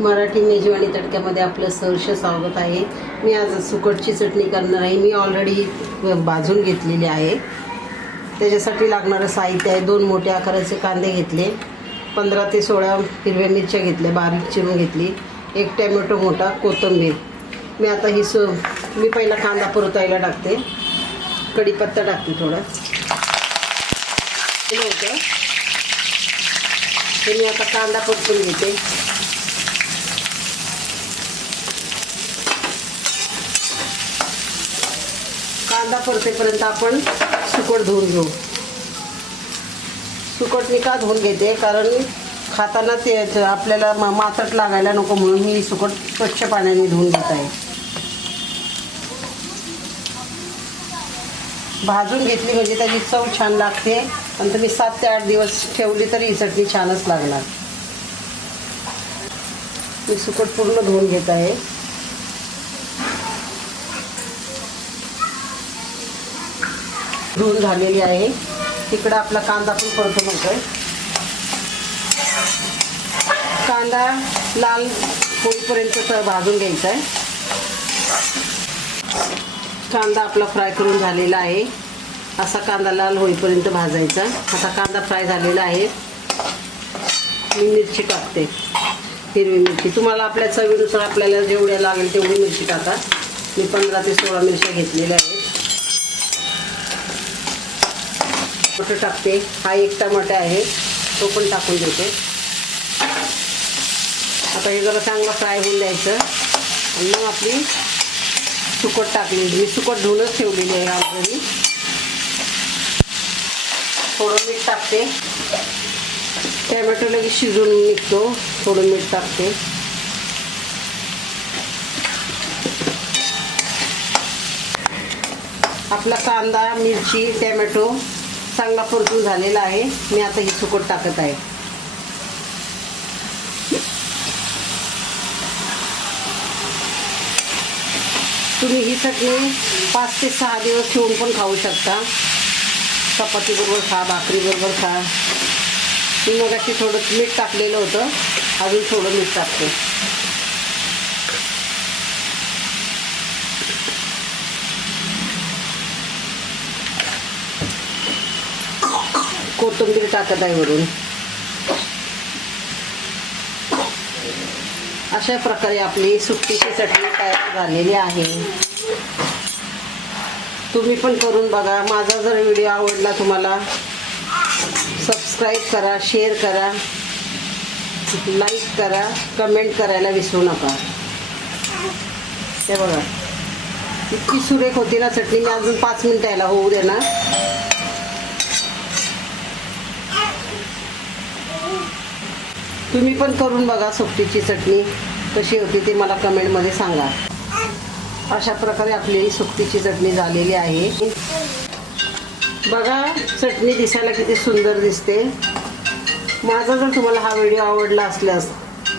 मराठी मेजवानी तडक्यामध्ये आपलं सहर्ष स्वागत आहे। मी आज सुकटची चटणी करणार आहे। मी ऑलरेडी भाजून घेतलेली आहे। त्याच्यासाठी लागणारं साहित्य आहे, 2 मोठ्या आकाराचे कांदे घेतले, 15 ते 16 हिरव्या मिरच्या घेतल्या, बारीक चिरून घेतली, 1 टोमॅटो मोठा, कोथिंबीर। मी आता मी पहिला कांदा परतायला टाकते, कढीपत्ता टाकते थोडा होतं मी आता कांदा परतून घेते। कांदा परतेपर्यंत आपण सुकट धुवून घेऊ। सुकट मी का धुवून घेते, कारण खाताना ते आपल्याला मातट लागायला नको म्हणून मी सुकट स्वच्छ पाण्याने धुवून घेत आहे। भाजून घेतली म्हणजे त्याची चव छान लागते आणि तुम्ही 7 ते 8 दिवस ठेवली तरी ही चटणी छानच लागणार। मी सुकट पूर्ण धुवून घेत आहे। धुवून झालेली आहे। तिकडं आपला कांदा पण परतून होतोय। कांदा लाल होईपर्यंत भाजून घ्यायचा आहे। कांदा आपला फ्राय करून झालेला आहे। असा कांदा लाल होईपर्यंत भाजायचा। आता कांदा फ्राय झालेला आहे। मी मिरची टाकते, हिरवी मिरची। तुम्हाला आपल्या चवीनुसार आपल्याला जेवढ्या लागेल तेवढी मिरची टाका। मी 15 ते 16 मिरच्या घेतलेल्या आहेत। टमाटर टाकते, हा 1 टमाटा आहे, तो पण टाकून देते। आता हे जरा चांगलं फ्राय होऊन द्यायचं आणि मग आपली सुकट टाकली। मी सुकट धुवूनच ठेवलेली आहे ऑलरेडी। थोडं मीठ टाकते, टोमॅटो लगेच शिजून निघतो, थोडं मीठ टाकते। आपला कांदा, मिरची, टोमॅटो चांगला परतून झालेला आहे। मी आता ही सुकट टाकत आहे। तुम्ही ही चटणी 5 ते 6 दिवस ठेवून पण खाऊ शकता। चपाती बरोबर खा, भाकरी बरोबर खा। मी मगाशी थोडं मीठ टाकलेलं होतं, अजून थोडं मीठ टाकते। कोथिंबीर टाकत आहे वरून। अशा प्रकारे आपली सुकटीची चटणी तयार झालेली आहे। तुम्ही पण करून बघा। माझा जर व्हिडिओ आवडला तुम्हाला, सबस्क्राईब करा, शेअर करा, लाईक करा, कमेंट करायला विसरू नका। हे बघा इतकी सुरेख होती ना चटणी। मी अजून 5 मिनिटं याला होऊ दे ना। तुम्ही पण करून बघा। सुकटीची चटणी कशी होती ते मला कमेंटमध्ये सांगा। अशा प्रकारे आपली सुकटीची चटणी झालेली आहे। बघा चटणी दिसायला किती सुंदर दिसते। माझा जर तुम्हाला हा व्हिडिओ आवडला असल्यास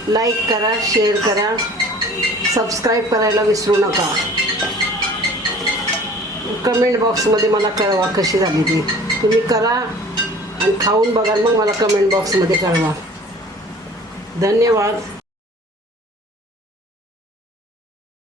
लाईक करा, शेअर करा, सबस्क्राईब करायला विसरू नका। कमेंट बॉक्समध्ये मला कळवा कशी झाली ती। तुम्ही करा आणि खाऊन बघा, मग मला कमेंट बॉक्समध्ये कळवा। धन्यवाद।